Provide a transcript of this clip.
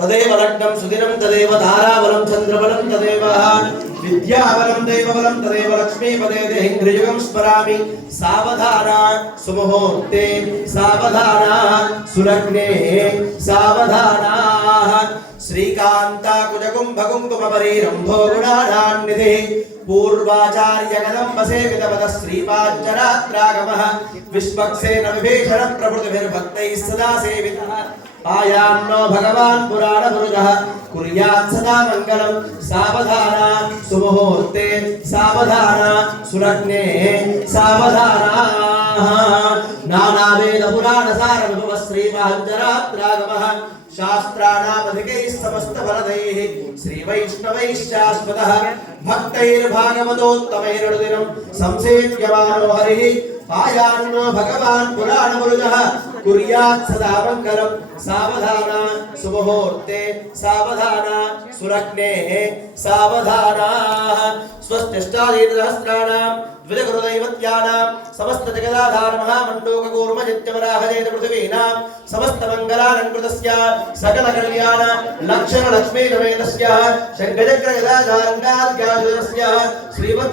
तदेव लग्नं सुदिनं तदेव ताराबलं चन्द्रबलं तदेव विद्याबलं दैवबलं तदेव लक्ष्मीपदे देहिन्द्रियुगं स्मरामि सावधाना सुमुहूर्ते सावधाना सुलग्ने सावधाना श्रीकान्ताकुजकुम्भकुङ्कुमपरीरम्भो गुणाढान्निधिः पूर्वाचार्यकदम्बसेवितपद श्रीपाञ्चरात्रागमः विश्वक्सेन विभीषण प्रभृतिभिर्भक्तैः सदा सेवितः आयान्नो भगवान् पुराणपुरुषः कुर्यात् सदा मङ्गलं सावधाना सुमुहूर्ते सावधाना सुलग्ने सावधाना नानावेदपुराणसारविभवः श्रीपाञ्चरात्रागमः शास्त्राणामधिकैः समस्तफलदैः श्रीवैष्णवैश्चास्पदः भक्तैर्भागवतोत्तमैरनुदिनं संसेव्यमानो हरिः आयान्नो भगवान् पुराणपुरुषः कुर्यात् सदा मङ्गलं सावधाना सुमुहूर्ते सावधाना सुलग्ने सावधाना स्वस्तिष्ठादीर्घसहस्राणां द्विजगुरुदैवत्यानां समस्तजगदाधार महामण्डूककूर्मजित्यवराहजैत पृथिवीनां समस्तमङ्गलालङ्कृतस्य सकलकल्याण लक्षणलक्ष्मीसमेतस्य शङ्खचक्रगदाधारङ्गाद्याजुरस्य श्रीवत्स